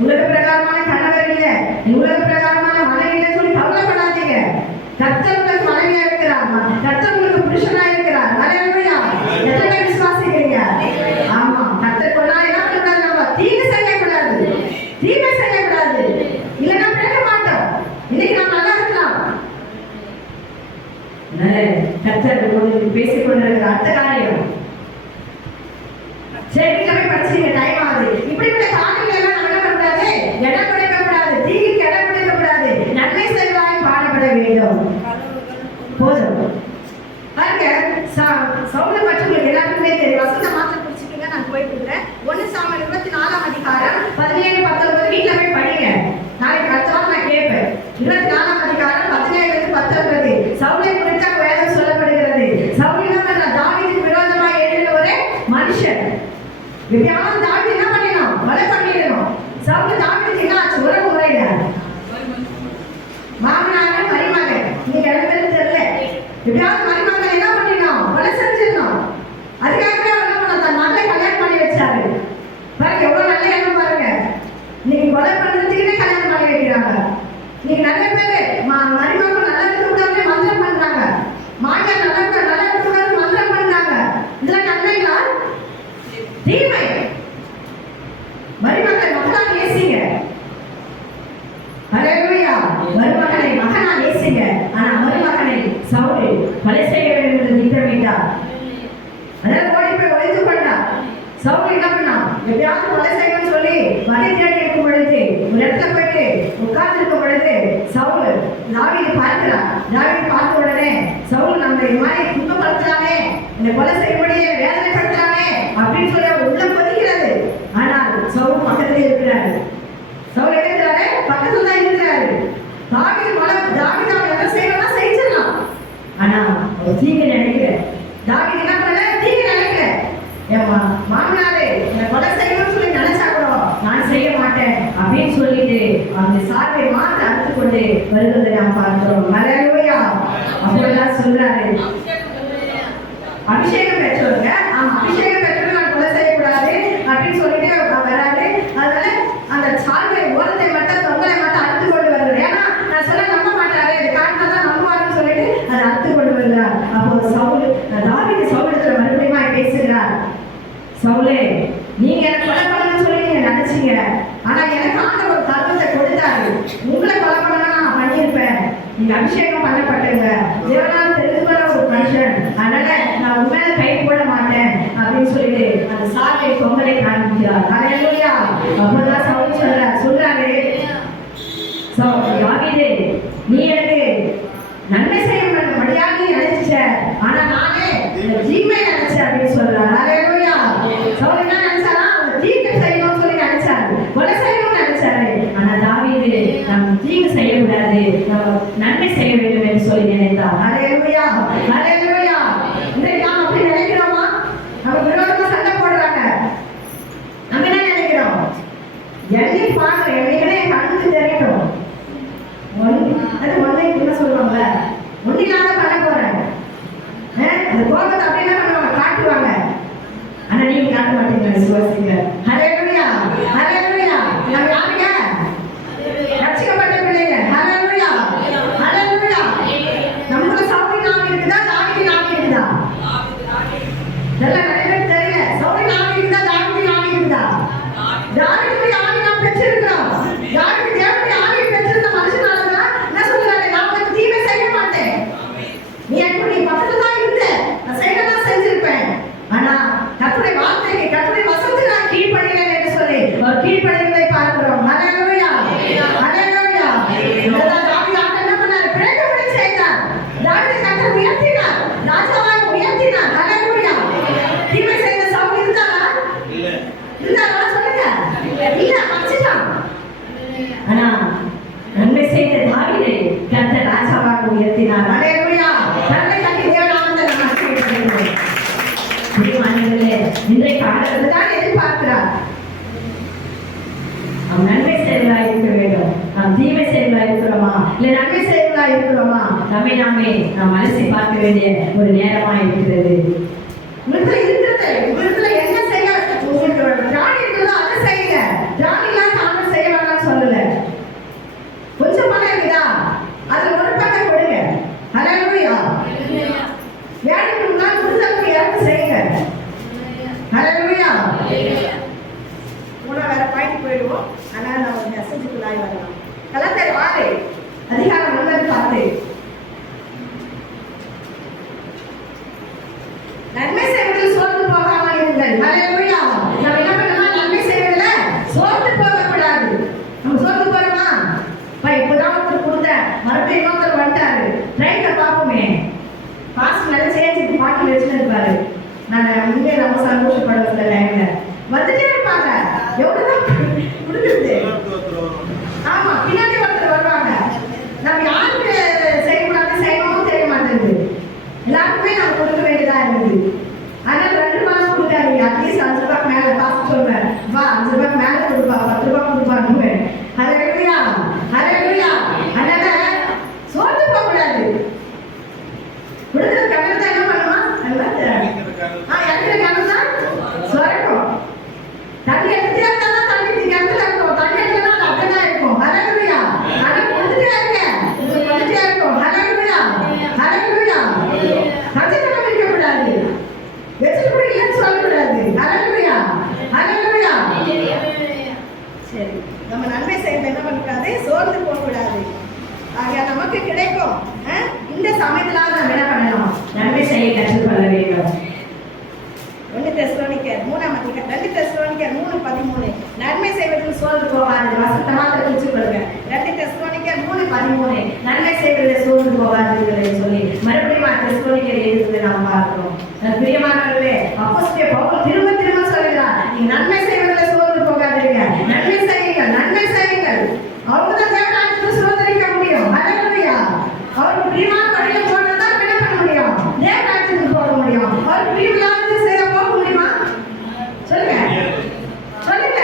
உலக பிரகாரமான கணவர் இல்லை, உலக பிரகாரமான மனைவி இல்லை சொல்லி கவலைப்படாதீங்க. கர்த்தர் உங்களுக்கு மனைவியா இருக்கிறார், கர்த்தர் உங்களுக்கு புருஷனா இருக்கிறார். ஹல்லேலூயா. எத்தனை விசுவாசிக்கிறீங்க? ஆமா, கர்த்தர் கொண்டா என்ன பண்ணக்கூடாது, நம்ம தீங்கு செய்யக்கூடாது, தீமை செய்யக்கூடாது, இல்லைன்னா பிழைக்க மாட்டோம். இன்னைக்கு நம்ம நல்லா இருக்கலாம். கர்த்தர் பேசிக் கொண்டிருக்கிற அடுத்த காரியம், சரி நீங்க படிச்சீங்க, டைம் ஆகுது. இப்படிப்பட்ட காரியங்கள் எல்லாம் நம்ம என்ன பண்ணக்கூடாது, இடம் கொடுக்க கூடாது, தீங்குக்கு இடம் கொடுக்க கூடாது, நன்மை செய்வாய் பாடப்பட வேண்டும். போதும் பாருங்க, சவுல பற்றி உங்களுக்கு எல்லாருக்குமே தெரியும். வசந்த மாத்திரம் பிடிச்சிக்கீங்க, நான் போயிட்டு இருக்கிறேன். 1 சாமுவேல் 24ஆம் அதிகாரம் 17-19 வீட்டுல போய் படிங்க. நாளைக்கு அடுத்த வாரம் நான் கேட்பேன். 24ஆம் அதிகாரம் 17-19 சவுலை குறித்த வேதம் சொல்லப்படுகிறது. சவுல் என்ன பண்ற, தாவீதுக்கு விரோதமாக எழுந்த ஒரு மனுஷன். எப்பயாவது தாவீது என்ன பண்ணிடணும், கொலை பண்ணிடணும். சவுல் தாவீதுக்கு என்ன ஆச்சு, உறவு முறையில மாமனார் மருமகன், நீங்க எல்லாரும் தெரியல, எப்பயாவது மருமகன் என்ன பண்ணிடணும், கொலை செஞ்சிடணும். அதுக்காகவே அவர் என்ன பண்ண, தன் மகளை கல்யாணம் பண்ணி வச்சாரு. பாருங்க எவ்வளவு நல்ல எண்ணம் பாருங்க. நீங்க கொலை பண்றதுக்குன்னே கல்யாணம் பண்ணி வைக்கிறாங்க. நீங்க நிறைய பேரு மருமகன் நல்லா இருக்கக்கூடாதுன்னு மந்திரம் பண்றாங்க, மாமியார் நல்லா இருக்கக்கூடாது மந்திரம் பண்றாங்க. இதெல்லாம் நன்மைங்களா, தீமை? மருமகளை மகனா நேசிங்க. ஹல்லேலூயா. மருமகனை மகனா நேசிங்க. ஆனா மருமகனை சவுல் கொலை செய்ய வேண்டும் என்று திட்டமிட்டார். அதாவது ஓடி போய் ஒளிந்து கொண்டார். சவுல் என்ன பண்ணா, எப்பயாவது கொலை செய்யணும்னு சொல்லி வகை தேடி இருக்கும் பொழுது ஒரு இடத்துல போயிட்டு உட்கார்ந்து இருக்கும் பொழுது சவுல் தாவீது பார்க்கிறார். தாவீது பார்த்த உடனே சவுல் நம்ம இந்த மாதிரி துன்பப்படுத்துறானே, இந்த கொலை செய்யக்கூடிய வேதனைப்படுத்துறானே அப்படின்னு சொல்லி அவர் உள்ள கொதிக்கிறது. ஆனால் சவுல் பக்கத்திலே இருக்கிறாரு. சவுல் என்ன இருக்கிறாரு, பக்கத்துல தான் இருக்கிறாரு. தாவீது அவன் என்ன செய்யணும்னா செஞ்சிடலாம். ஆனா அவர் தீங்கு நினைக்கிற தாவீது என்ன பண்ண, தீங்கு நினைக்கிற மாமனாரே என்ன கொலை செய்யணும்னு சொல்லி நினைச்சா கூட நான் செய்ய மாட்டேன் அப்படின்னு சொல்லிட்டு அந்த சார்பை மாற்ற அறுத்து கொண்டு வருவதை நாம் பார்க்கிறோம். ஹல்லேலூயா. அப்படிதான் சொல்றாரு. அபிஷேகம் பெற்றவங்க, அபிஷேகம் பெற்றவங்க நான் கொலை செய்யக்கூடாது அப்படின்னு சொல்லிட்டு வராது. அதனால அந்த சார்பை ஓரத்தை மட்டும் தொங்கலை மட்டும் அறுத்து கொண்டு வருகிறார். ஏன்னா நான் சொல்ல நம்ப மாட்டாரு, இது காட்டினா தான் நம்புவாருன்னு சொல்லிட்டு அதை அறுத்து கொண்டு வருகிறார். அப்போ சவுல் தாவீது சவுலிடத்துல மறுபடியும் பேசுகிறார். சவுலே, நீங்க எனக்கு கொலை பண்ணணும்னு சொல்லி நீங்க நினைச்சீங்க, ஆனா எனக்கு ஆண்டவர் ஒரு தர்மத்தை கொடுத்தாரு. உங்களை கொலை பண்ணணும்னா நான் பண்ணியிருப்பேன். நீங்க அபிஷேகம் பண்ணப்பட்டவங்க, தேவனால் தெரிந்து கொள்ள ஒரு மனுஷன், அதனால நான் உண்மையில கை போட மாட்டேன் அப்படின்னு அப்படின்னு சொல்லிட்டு அந்த சாலை பொங்கலை காண்பிக்கிறார். ஹல்லேலூயா. அப்பதான் சவுல் சொல்றாரு தாவீதே, நீ எனக்கு நன்மை செய்யும்படியாக நீ நினைச்ச, ஆனா நானே தீமை நினைச்சேன் அப்படின்னு சொல்றாரு. ஹல்லேலூயா. சவுல் என்ன நினைச்சாரா? அவங்க தீமை செய்யணும்னு சொல்லி நினைச்சாரு, கொலை செய்யணும்னு நினைச்சாரு. ஆனா தாவீது நம்ம தீமை செய்யக்கூடாது, நன்மை செய்ய வேண்டும் என்று சொல்லி நினைத்தார். ஹல்லேலூயா. ஹல்லேலூயா. இன்றைக்கு நாம் அப்படி நினைக்கிறோமா? நம்ம விரோதமா சண்டை போடுறாங்க, நம்ம என்ன நினைக்கிறோம்? எண்ணி பாருங்க, என்னைக்குனே கண்ணு தெரியட்டும். ஒன்னை என்ன சொல்லுவாங்க, ஒன்னிலாத பண்ண போறேன். அந்த கோபத்தை அப்படி என்ன பண்ணுவாங்க, காட்டுவாங்க. ஆனா நீங்க காட்ட மாட்டீங்க. விசுவாசிங்க. ஹல்லேலூயா. ஹல்லேலூயா. நம்ம யாருங்க? ரட்சிக்கப்பட்ட பிள்ளைங்க. ஹல்லேலூயா. ஹல்லேலூயா. நமக்கு சவுல் நாமம் இருக்குதா, தாவீது நாமம் இருக்குதா? இதெல்லாம் நிறைய பேருக்கு தெரியல. சவுல் நாமம் இருக்குதா, தாவீது நாமம் இருக்குதா? தாவீதுடைய ஆவி நாம் பெற்றிருக்கிறோம். தாவீது தேவனுடைய ஆவியை பெற்றிருந்த மனுஷனாலதான் என்ன சொல்றாரு, நான் உனக்கு தீமை செய்ய மாட்டேன், நீ எனக்கு பக்கத்துல தான் இருந்த, நான் செய்யலாம் செஞ்சிருப்பேன், ஆனா கர்த்தருடைய வார்த்தைக்கு கர்த்தருடைய வசனத்துக்கு நான் கீழ்ப்படிகிறேன் என்று சொல்லி அவர் கீழ்ப்படிகிறதை பார்க்கிறோம். ஹல்லேலூயா. ஹல்லேலூயா. இதெல்லாம் தாவீது ஆண்டவர் என்ன பண்ணாரு? பிரேக்கபடி செய்தார். தாவீதை கர்த்தர் உயர்த்தினார், ராஜாவாக உயர்த்தினார். ஹல்லேலூயா. தீமை செய்த சவுல் இருந்தாரா? இல்ல. இருந்தாரா? சொல்லுங்க. இல்ல, மச்சிட்டான். ஆனா நன்மை செய்த தாவீதை கர்த்தர் ராஜாவாக உயர்த்தினார். ஹல்லேலூயா. தன்னை கட்டி தேவனாமத்தை நாம் ஆசீர்வதிக்கிறோம். பிரியமானவர்களே, இன்றைக்கு ஆண்டவர் தான் எதிர்பார்க்கிறார். நாம் நன்மை செய்வதா இருக்க வேண்டும், நாம் தீமை செய்வதா இருக்கிறோமா, இல்ல நன்மை செய்வதா இருக்கிறோமா, நம்மை நாம் அலசி பார்க்க வேண்டிய ஒரு நேரமா இருக்கிறது. உங்களுக்கு என்ன செய்ய உங்களுக்கு திராணி இருக்குதோ அதை செய்யுங்க. திராணிலாம் தானும் செய்ய வேண்டாம்னு சொல்லல. கொஞ்சம் பணம் இருக்குதா, அதுல ஒரு பக்கம் கொடுங்க. ஹல்லேலூயா. வேலைக்கு முன்னால் புதுசாக இறந்து செய்யுங்க. ஹல்லேலூயா. வேற பாயிண்ட் போயிடுவோம். ஆனா நம்ம மெசேஜுக்குள்ளாய் வரலாம். கலாச்சார 6 அதிகாரம் 1-10. நன்மை செய்வதில் சோர்ந்து போகாமல் இருங்கள். ஹல்லேலூயா. நம்ம என்ன பண்ணணும்? நன்மை செய்வதில் சோர்ந்து போகக்கூடாது. நம்ம சோர்ந்து போறோமா? இப்பதான் ஒருத்தர் கொடுத்தேன், மறுபடியும் இன்னொருத்தர் வந்துட்டாரு, ட்ரைன்ல பார்ப்போமே, பாஸ்ட் நல்லா சேர்த்து பாட்டில் வச்சுன்னு இருப்பாரு. நான் முன்னே ரொம்ப சந்தோஷப்படுற டைம்ல வந்துட்டே இருப்பாங்க. எவ்வளவுதான் கொடுக்குறது? ஆமா, பின்னாடி ஒருத்தர் வருவாங்க. நம்ம யாருக்கு செய்யக்கூடாது செய்யணும்னு தெரிய மாட்டேங்குது. எல்லாருக்குமே நம்ம கொடுக்க வேண்டியதா இருக்குது. ஆனால் 2 மாதம் கொடுக்காது. அட்லீஸ்ட் 5 ரூபாய்க்கு மேல காசு சொல்றேன், வா 5 ரூபாய்க்கு மேல கொடுப்பா, 10 ரூபாய் கொடுப்பான்னு. ஹல்லேலூயா. ஹல்லேலூயா. அதனால சோர்ந்து போக கூடாது. கொடுக்குற கண்ணத்தை என்ன பண்ணுமா? இறக்குற கண்ணு தான் சுரக்கும். தண்ணி எடுத்துட்டே இருந்தா தண்ணி கிணத்துல இருக்கும், தண்ணி எடுத்துனா அது அப்படிதான் இருக்கும். ஹல்லேலூயா. ஆனா கொடுத்துட்டே இருக்க, கொடுத்துட்டே இருக்கும். ஹல்லேலூயா. ஹல்லேலூயா. கஞ்சத்தனம் இருக்க கூடாது, வச்சுட்டு குடிக்கலன்னு சொல்லக்கூடாது. ஹல்லேலூயா. ஹல்லேலூயா. சரி, நம்ம நன்மை செய்ய என்ன பண்ணக்கூடாது? சோர்ந்து போகக்கூடாது. ஆக நமக்கு கிடைக்கும் இந்த சமயத்துல நம்ம என்ன பண்ணணும்? நன்மை செய்ய கற்றுக்கொள்ள வேண்டும். 2 தெசலோனிக்கர் 3:13 நன்மை செய்வதில் சோர்ந்து போகாது. வசனத்தை மாத்திரம் குறிச்சுக்கொள்ளுங்க. 2 தெசலோனிக்கர் 3:13 நன்மை செய்வதில் சோர்ந்து போகாதீர்கள் சொல்லி மறுபடியும் தெசலோனிக்கர் எழுதுவதை நாம் பார்க்கிறோம். பிரியமானவர்களே, அப்போஸ்தலர் பவுல் திரும்ப திரும்ப சொல்கிறார், நீங்க நன்மை செய்வதில் சோர்ந்து போகாதீங்க, நன்மை செய்யுங்கள், நன்மை செய்யுங்கள். அவர்தான் தேவனாட்சியை சுதந்திரிக்க முடியும். ஹல்லேலூயா. அவருக்கு பிரியமான வழியில போனதா என்ன பண்ண முடியும்? தேவனாட்சிக்கு போக முடியும். அவருக்கு பிரியமில்லாதது செய்ய போக முடியுமா? சொல்லுங்க, சொல்லுங்க.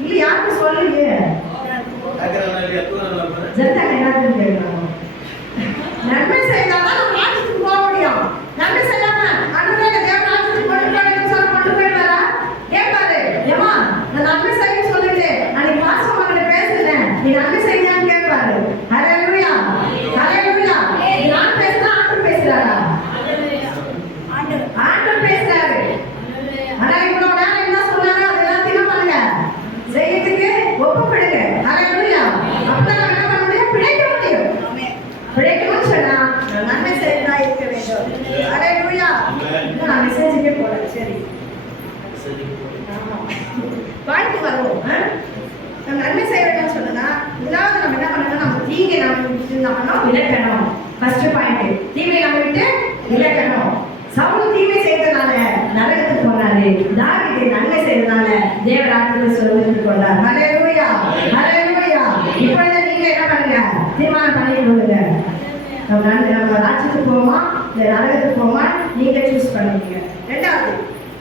இல்ல, யாருக்கு சொல்லுங்க? ஜனங்க என்ன கேட்கறாங்க? நன்மை செய்தாதான் நம்ம நாட்டுக்கு போக முடியும். நன்மை செய்யாம அன்றைய தேவனாட்சிக்கு கொண்டு போய் சொல்ல கொண்டு போயிடுவாரா? கேட்பாரு, ஏமா நான் நன்மை செய்ய சொல்லுறேன், அன்னைக்கு மாசம் அவங்களை பேசுறேன், நீ நன்மை செய்யான்னு கேட்பாரு. ஹல்லேலூயா. ஹல்லேலூயா. நான் பேசுறேன், ஆண்டவர் பேசுறாரா? ஆண்டவர் பேசுறாரு. ஆனா இவ்வளவு நேரம் என்ன சொன்னாரோ அது எல்லாத்தையும் பண்ணுங்க, செய்யறதுக்கு ஒப்புப்படுங்க. ஹல்லேலூயா. அப்பதான் நம்ம என்ன பண்ண முடியும்? பிழைக்க முடியும். பிழைக்கணும்னு சொன்னா நன்மை செய்யறதா இருக்க வேண்டும். ஹல்லேலூயா. நான் மெசேஜ் நன்மை செய்ய வேண்டும்னு சொன்னா முதலாவது நம்ம என்ன பண்ணணும், நம்ம தீங்கை நம்ம விலக்கணும். ஃபர்ஸ்ட் பாயிண்ட், தீமையை நம்ம விட்டு விலக்கணும். சவுல் தீமை செய்தனால நரகத்துக்கு போனாரு, தாவீது நன்மை செய்தனால தேவராஜ்யத்தை சொல்லிட்டு கொண்டார். ஹல்லேலூயா, ஹல்லேலூயா. இப்பொழுது நீங்க என்ன பண்ணுங்க, தீர்மானம் பண்ணி கொடுங்க. நம்ம ராஜ்யத்துக்கு போமா இல்ல நரகத்துக்கு போமா, நீங்க சூஸ் பண்ணுவீங்க. ரெண்டாவது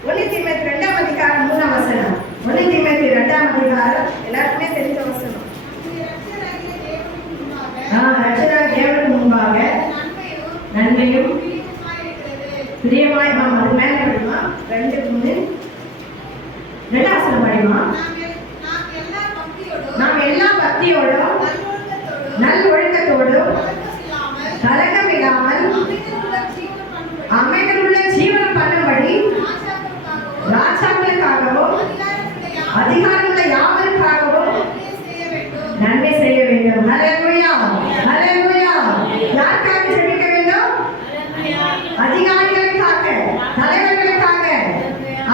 1 தீமோத்தேயு 2ஆம் அதிகாரம் 3ஆம் வசனம். 1 தீமோத்தேயு 2ஆம் அதிகாரம் எல்லாருக்குமே தெரிஞ்ச வசனம். ரட்சகர் தேவனுக்கு முன்பாக நன்மையும் பிரியமாய் அது மேல படிமா 2:3 2ஆம் வசனம் படிமா. நாம் எல்லா பக்தியோடும் நல் ஒழுக்கத்தோடும் கலகம் இல்லாமல் அமைதியுள்ள ஜீவனம் பண்ணும்படி ராஜாக்களுக்காகவும் அதிகாரமுள்ள யாவருக்காகவும் நன்மை செய்ய வேண்டும். ஹல்லேலூயா, ஹல்லேலூயா. யாருக்காக ஜெபிக்க வேண்டும்? அதிகாரிகளுக்காக, தலைவர்களுக்காக,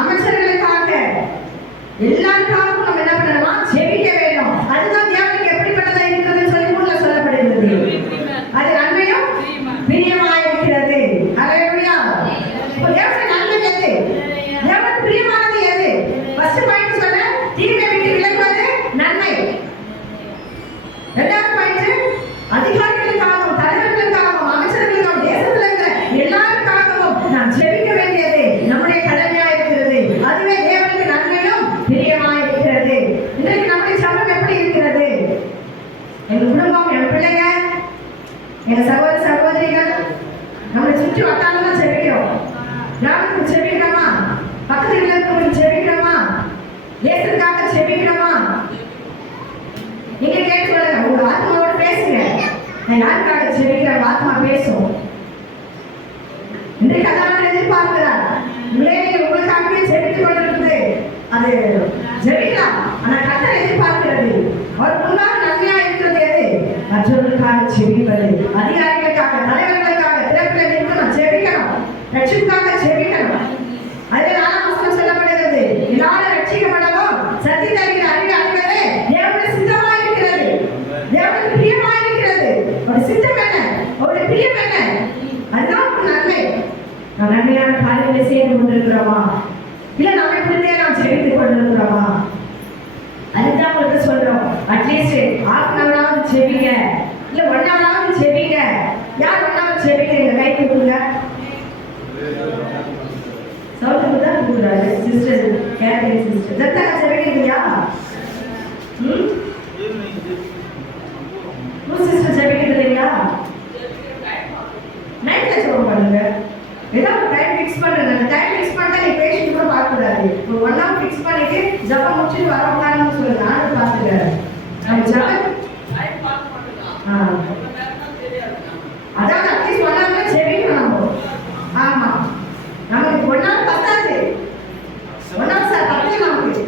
அமைச்சர்களுக்காக, எல்லாருக்காகவும் நம்ம என்ன பண்ணணுமா, ஜெபிக்க வேண்டும். அதுதான் தேவனுக்கு எப்படிப்பட்டதா இருக்கிறதுன்னு சொல்லி மூணுல சொல்லப்படுகிறது. அது நன்மையும் பிரியமாய் இருக்கிறது. ஹல்லேலூயா. இப்போ தேவனுக்கு நன்மை எது, தேவனுக்கு பிரியமானது எது? ஃபர்ஸ்ட் பாயிண்ட் சொன்ன தீமை விட்டு விலகுவது நன்மை. இரண்டாவது பாயிண்ட் அதிகாரிகளுக்காகவும் தலைவர்களுக்காகவும் அமைச்சர்களுக்காகவும் தேசத்தில் இருக்கிற எல்லாருக்காகவும் நாம் ஜெபிக்க வேண்டியது நம்முடைய கடமையா இருக்கிறது. அதுவே தேவனுக்கு நன்மையும் பிரியமாய் இருக்கிறது. இன்றைக்கு நம்முடைய சபை எப்படி இருக்கிறது? எங்க குடும்பம், என் பிள்ளைங்க, எங்க சகோதர சகோதரிகள், நம்மளை சுற்றி வட்டாரமா ஜெபிக்கிறோம். கிராமத்துக்கு ஜெபிக்கிறோமா? பக்கத்தில் இருக்கிறவங்களுக்கு ஜெபிக்கிறோமா? தேசத்துக்காக ஜெபிக்கிறோமா? நீங்க கேட்டுக்கொள்ளுங்க, உங்க ஆத்மாவோட பேசுங்க. நான் யாருக்காக ஜெபிக்கிறேன், ஆத்மா பேசும். இன்றைக்கு அதான் எதிர்பார்க்கிறார். உங்களுக்காகவே ஜெபித்துக் கொண்டிருக்குது. அது ஜெபிக்கலாம், ஆனா கர்த்தர் எதிர்பார்க்கிறது. அவர் முன்பாக நன்மையா இருக்கிறது எது? மற்றவர்களுக்காக ஜெபிப்பது, அதிகாரிகளுக்காக, தலைவர்களுக்காக, திறப்பில் நிற்கணும், ஜெபிக்கணும், ரட்சிப்புக்காக ஜெபிக்கணும். அதே 4ஆம் வசனம் சொல்லப்படுகிறது, எல்லாரும் ரட்சிக்கப்படவும் சத்தி தருகிற அறிவை அடைவதே தேவனுடைய சித்தமா இருக்கிறது, தேவனுக்கு பிரியமா இருக்கிறது. ஒரு சித்தம் என்ன, ஒரு பிரியம் என்ன? அதுதான் ஒரு நன்மை. நாம் நன்மையான காரியங்களை செய்து கொண்டிருக்கிறோமா, இல்ல நம்மை குறித்தே நாம் ஜெபித்துக் கொண்டிருக்கிறோமா? அதுதான் உங்களுக்கு சொல்றோம். அட்லீஸ்ட் ½ ஜெபிங்க, இல்ல 1 ஹவராவது ஜெபிங்க. யார் 1 ஹவர் ஜெபிக்கிறீங்க? கை தூக்குங்க. சவுத்துக்கு தான் தூக்குறாரு சிஸ்டர், கேரளா சிஸ்டர். தத்தா ஜெபிக்கிறீங்களா? சிஸ்டர் ஜெபிக்கிறது இல்லையா? நைட்ல ஜெபம் பண்ணுங்க. ஏதாவது டைம் ஃபிக்ஸ் பண்ணுங்க. அந்த டைம் ஃபிக்ஸ் பண்ணா நீ பேஷண்ட் கூட பார்க்க கூடாது. ஒரு 1 ஹவர் ஃபிக்ஸ் பண்ணிட்டு ஜெபம் முடிச்சிட்டு வரவங்கன்னு சொல்லுங்க. நானும் பார்த்துக்கிறேன். நம்ம ஜெபம் அதாவது அட்லீஸ்ட் 1 ஹவர் ஜெபிக்கணும் நம்ம. ஆமா, நமக்கு 1 ஹவர் பத்தாது. 1 ஹவர் சார் பத்தல நமக்கு.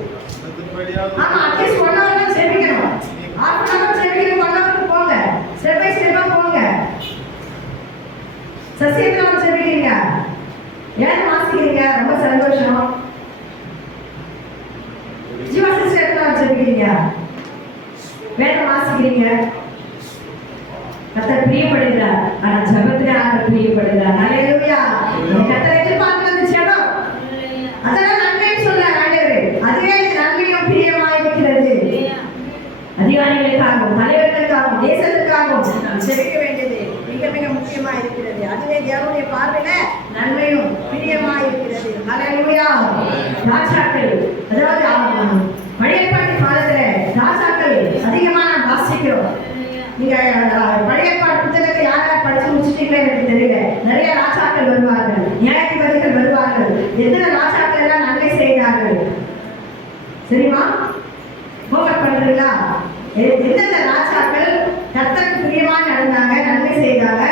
ஆமா, அட்லீஸ்ட் 1 ஹவர் ஜெபிக்கணும். ½ ஹவர் ஜெபிக்கணும், 1 ஹவருக்கு போங்க. ஸ்டெப் பை ஸ்டெப்பா போங்க. சசியத்துல ஜெபிக்கிறீங்க, ஏன் வாசிக்கிறீங்க? ரொம்ப சந்தோஷம். ஜீவா சிஸ்டர் ஜெபிக்கிறீங்க, வேதம் வாசிக்கிறீங்க. கர்த்தர் பிரியப்படுகிறார். ஆனா ஜெபத்துல யார் பிரியப்படுகிறார்? ஹல்லேலூயா. கர்த்தர் எதிர்பார்க்கிறது ஜெபம். அதெல்லாம் நன்மைன்னு சொல்றார் ஆண்டவர். அதுவே நன்மையும் பிரியமாய் இருக்கிறது. அதிகாரிகளுக்காகவும் தலைவர்களுக்காகவும் தேசத்துக்காகவும் நாம் ஜெபிக்க வேண்டியது மிக மிக முக்கியமா இருக்கிறது. அதுவே தேவனுடைய பார்வையில நன்மையும் பிரியமா இருக்கிறது. ஹல்லேலூயா. ராஜாக்கள், அதாவது பழைய ஏற்பாட்டு காலத்துல ராஜாக்கள் அதிகமா நாம் வாசிக்கிறோம். நீங்க பழைய ஏற்பாட்டு புத்தகத்தை யார் படிச்சு முடிச்சிட்டீங்களோ எனக்கு தெரியல. நிறைய ராஜாக்கள் வருவார்கள், நியாயாதிபதிகள் வருவார்கள். எத்தனை ராஜாக்கள் எல்லாம் நன்மை செய்தார்கள் சரிமா? ஹோம்வொர்க் பண்றீங்களா? எந்தெந்த ராஜாக்கள் கர்த்தருக்கு பிரியமா நடந்தாங்க, நன்மை செய்தாங்க,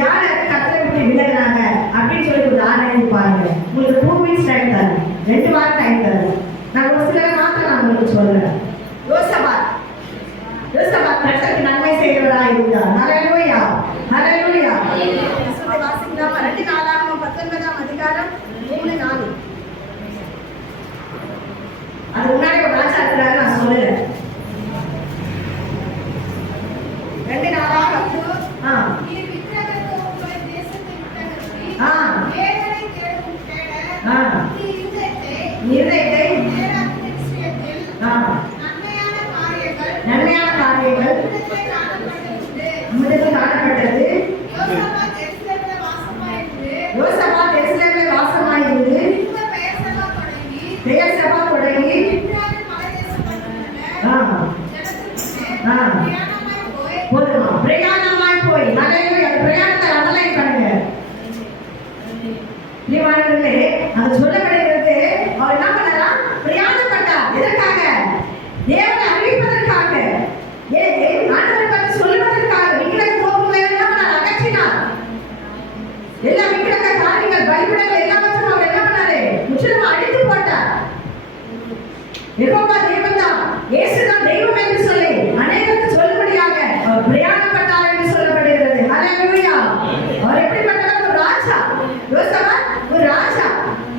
யார் கர்த்தரை விட்டு விலகினாங்க அப்படின்னு சொல்லி ஒரு ஆராய்ச்சி பாருங்க. உங்களுக்கு 2 வீக்ஸ் டைம் தரேன், 2 வாரம் டைம் தரேன். நான் ஒரு சிலரை மாத்திரம் நான் உங்களுக்கு சொல்றேன். யோசபாத் கர்த்தருக்கு நன்மை செய்தவராக இருந்தார். ஹல்லேலூயா, ஹல்லேலூயா. வாசிக்கலாம். 2 நாளாகமம் 19ஆம் அதிகாரம் 3-4. அது முன்னாடி ஒரு ராஜா இருக்கிறாரு, நான் சொல்லல. நன்மையான காரியங்கள் நம்மிடத்தில் காணப்பட்டது. யோசபாத் எருசலேமில் வாசமாயிருந்து பெயர் சபா தொடங்கி போதுமா பிரயாணமாய் போய் பிரயாணத்தை அனலைன் பண்ணுங்க. அது சொல்லப்படுகிறது. அவர் என்ன பண்ணா பிரயாணப்பட்டார். எதற்காக? தேவனை அறிவிப்பதற்காக, ஆண்டவரை பற்றி சொல்லுவதற்காக. விக்கிரக கோபுரங்களை எல்லாம் அகற்றினார். எல்லா விக்கிரக காரியங்கள் பலிபீடங்கள் எல்லாவற்றையும் அவர் என்ன பண்ணாரு? முற்றிலும் அழித்து போட்டார். யெகோவா தேவன்தான், இயேசுதான் தெய்வம் என்று சொல்லி அநேகருக்கு சொல்லும்படியாக அவர் பிரயாணப்பட்டார் என்று சொல்லப்படுகிறது. ஹல்லேலூயா. அவர் எப்படிப்பட்டவர்? ஒரு ராஜா. யோசபாத் ஒரு ராஜா.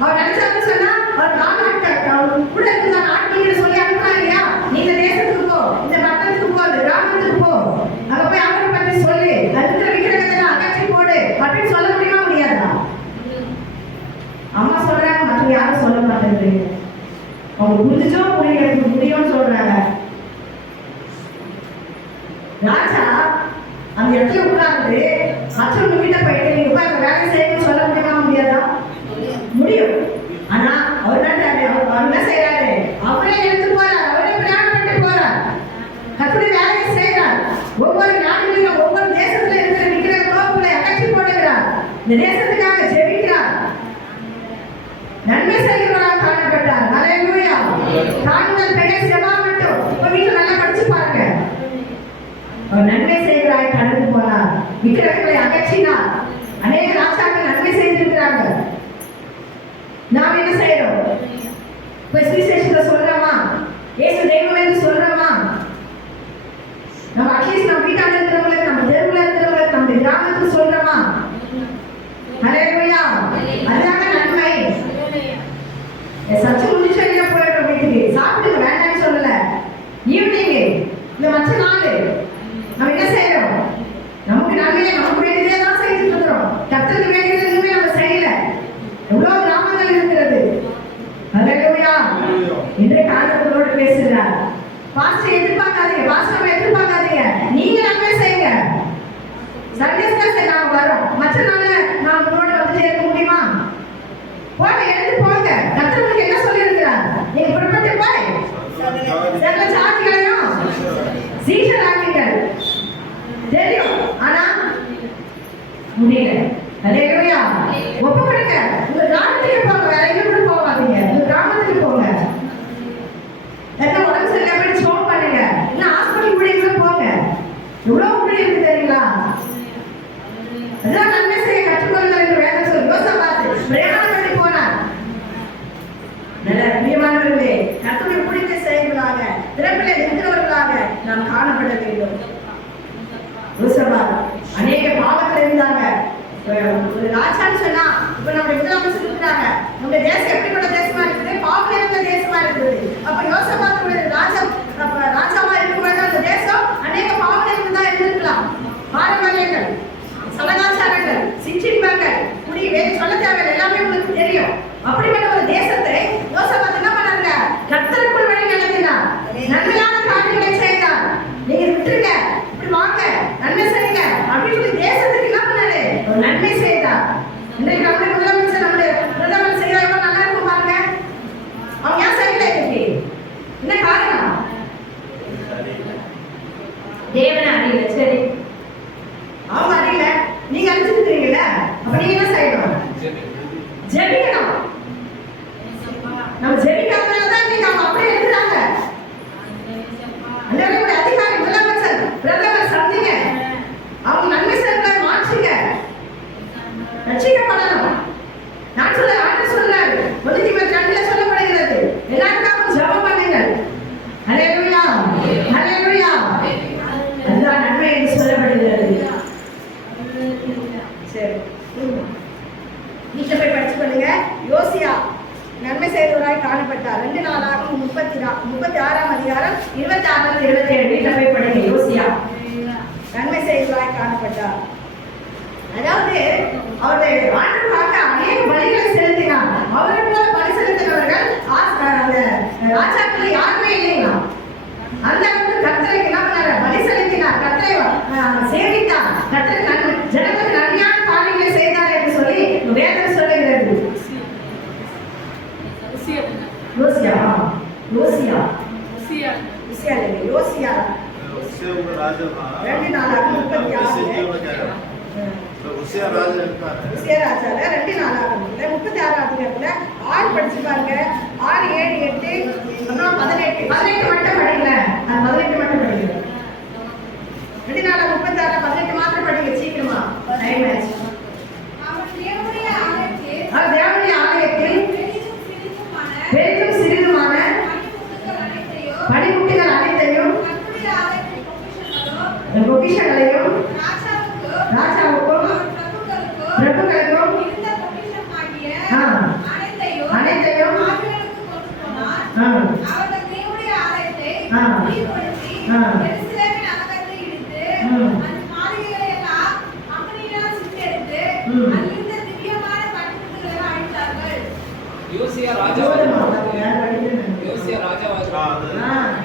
அவர் நினைச்சாருன்னு சொன்னா அவர் கூட இருக்கிற நாட்கள் சொல்லி அனுப்புறாங்க இல்லையா? நீ இந்த தேசத்துக்கு போ, இந்த பட்டணத்துக்கு போ, இந்த கிராமத்துக்கு போ, அங்க போய் அவரை பற்றி சொல்லு, இருக்கிற விக்கிரகத்தை அகற்றி போடு அப்படின்னு சொல்ல முடியுமா? முடியாதா? அம்மா சொல்றாங்க, மற்ற யாரும் சொல்ல மாட்டேங்கிறீங்க. அவங்க புரிஞ்சோ முடியும்னு சொல்றாங்க. ராஜா அந்த இடத்துல உட்கார்ந்து மற்றவங்க கிட்ட போயிட்டு நீங்க போய் அந்த வேலை செய்யணும்னு சொல்ல முடியுமா? முடியாதா? முடியும். ஆனா அவர் என்ன செய்யறாரு? அவரே எடுத்து போறார். அவரே பிரயாணப்பட்டு போறார். கர்த்தருடைய வேலையை செய்யறார். ஒவ்வொரு நாடுகளிலும் ஒவ்வொரு தேசத்துல இருக்கிற விக்கிரக கோபுரங்களை அகற்றி போடுகிறார். இந்த தேசத்துக்காக ஜெபிக்கிறார். நன்மை செய்கிறவராக காணப்பட்டார். ஹல்லேலூயா. தாங்கள் பெயர் செபா மட்டும் இப்ப வீட்டுல நல்லா படிச்சு பாருங்க. அவர் நன்மை செய்கிறாய் கடந்து போனார். விக்கிரகங்களை அகற்றினார். அநேக ராஜாக்கள் நன்மை செய்திருக்கிறாங்க. நாம் என்ன செய்யறோம்? சுவிசேஷத்தை சொல்றோமா? இயேசு தெய்வம் என்று சொல்றோமா? நம்ம அட்லீஸ்ட் நம்ம வீட்டாண்ட இருக்கிறவங்களுக்கு, நம்ம தெருவுல இருக்கிறவங்களுக்கு, நம்ம கிராமத்துக்கு சொல்றோமா? ஹல்லேலூயா. அதுதாங்க நன்மை. சச்சு முடிச்சு வெளியே போயிடுறோம் வீட்டுக்கு, சாப்பிட்டு வேண்டாம்னு சொல்லல. ஈவினிங் இந்த மற்ற நாள் நம்ம என்ன செய்யறோம்? நமக்கு நன்மையை நமக்கு வேண்டியதே தான் செய்துட்டு இருக்கிறோம். கர்த்தருக்கு வேண்டியது எதுவுமே நம்ம செய்யல. எவ்வளவு கிராமங்கள் இருக்கிறது. ஹல்லேலூயா. இன்றைக்கு ஆண்டவரோடு பேசுகிறார். பாஸ்டர் எதிர்பார்க்காதீங்க, பாஸ்டர் எதிர்பார்க்காதீங்க. நீங்க நன்மை செய்யுங்க. சண்டே ஸ்கூல்ல நாம வரோம், மற்ற நாள்ல நாம உங்களோட வந்து சேர்க்க முடியுமா? போங்க, எடுத்து போங்க. கர்த்தர் உங்களுக்கு என்ன சொல்லி இருக்கிறார்? நீங்க புறப்பட்டு போய் சகல சாதிகளையும் சீஷராக்குங்கள். தெரியும், ஆனா முடியல. ஹல்லேலூயா. ஒப்பு கொடுங்க. உங்க கிராமத்துக்கு போங்க, வேற எங்கேயும் போகாதீங்க. உங்க கிராமத்துக்கு போங்க. என்ன உடம்பு சரியில்லை அப்படின்னு ஃபோன் பண்ணுங்க. இல்ல ஹாஸ்பிட்டல் ஊழியர்களுக்கு போங்க. எவ்வளவு ஊழியம் இருக்கு தெரியுங்களா? அதான் நன்மை செய்ய கற்றுக்கொள்ளுங்கள் என்று வேதம் சொல்லி யோசபாத் பிரயாணம் பண்ணி போனார். நல்ல பிரியமானவர்களே, கர்த்தருடைய ஊழியத்தை செய்வதாக, திறப்பிலே இருக்கிறவர்களாக நாம் காணப்பட வேண்டும். யோசபாத் அநேக பாவத்தில் இருந்தாங்க. ஒரு ராஜான்னு சொன்னா இப்ப நம்ம முதலமைச்சர் இருக்கிறாங்க. நம்ம தேசம் எப்படிப்பட்ட தேசமா இருக்குது? பாவம் இருந்த தேசமா இருக்குது. அப்ப யோசபாத் ராஜாவா இருக்கும்போது அந்த தேசம் அநேக பாவம் இருந்ததா இருந்திருக்கலாம். பாரம்பரியங்கள், சலகாச்சாரங்கள், சிற்றின்பங்கள், குடி, வேறு சொல்ல தேவையில்லை, எல்லாமே உங்களுக்கு தெரியும். அப்படிப்பட்ட ஒரு தேசத்தை யோசபாத் என்ன பண்ணாங்க? கர்த்தருக்குள் வழி நடத்தினார். நன்மையான காரியங்களை செய்தார். நீங்க விட்டுருங்க, இப்படி வாங்க, நன்மை செய்யுங்க அப்படின்னு சொல்லி தேசத்துக்கு என்ன பண்ணாரு? ஒரு நன்மை செய்தார். இன்றைக்கு நம்முடைய முதலமைச்சர், நம்முடைய பிரதமர் செய்ய எவ்வளவு நல்லா இருக்கும் பாருங்க. அவங்க ஏன் செய்யல? இன்னைக்கு என்ன காரணம்? தேவனை அறியல. சரி, அவங்க அறியல, நீங்க அறிஞ்சிருக்கிறீங்கல்ல, அப்ப நீங்க என்ன செய்யணும்? ஜெபிக்கணும். நம்ம ஜெபிக்காதனாலதான் இன்னைக்கு அவங்க அப்படியே இருக்கிறாங்க. அன்றைய அதிகாரி, முதலமைச்சர், பிரதமர் சந்திங்க, அவங்க நன்மை செய்யறதை மாற்றுங்க, ரட்சிக்கப்படணும். நான் சொல்ல ஆண்டவர் சொல்றாரு, 1:2 சொல்லப்படுகிறது, எல்லாருக்காகவும் ஜெபம் பண்ணுங்கள். ஹல்லேலூயா, ஹல்லேலூயா. அதுதான் நன்மை என்று சொல்லப்படுகிறது. சரி, வீட்டில் போய் படிச்சு பண்ணுங்க. யோசியா நன்மை செய்தவராய் காணப்பட்டார். 2 நாளாகவும் 36ஆம் அதிகாரம் 26 27 வீட்டில் போய் படிங்க. யோசியா நன்மை செய்தவராய் காணப்பட்டார். அதாவது அவருடைய ஆண்டுக்காக அநேக பலிகளை செலுத்தினார். அவரை போல பலி செலுத்தினவர்கள் ராஜாக்கள் யாருமே இல்லைங்களா? அந்த அளவுக்கு கர்த்தருக்கு என்ன பண்ணாரு? பலி செலுத்தினார், கர்த்தரை சேவித்தார், கர்த்தர் ஜனங்களுக்கு நன்மையான காரியங்களை செய்தார் என்று சொல்லி வேதம் சொல்லுகிறது. யோசியா யோசியா யோசியா யோசியா யோசியா ராஜா 2:36 உசியா ராஜா 2:36 அதிகாரத்துல 6 படிச்சு பாருங்க. 6, 7, 8 அப்புறம் 18 மட்டும் படிக்கல. அது 18 மட்டும் படிக்கல. 2:36 18 மாத்திரம் படிக்க சீக்கிரமா. டைம் ஆச்சு. அவர் தேவனுடைய ஆலயத்தில் பெரிதும் சிறிதுமான பணிமுட்டுகள் அனைத்தையும் பொக்கிஷங்களையும் ராஜாவுக்கும் பிரபுக்களுக்கும் அனைத்தையும் யோசியா ராஜா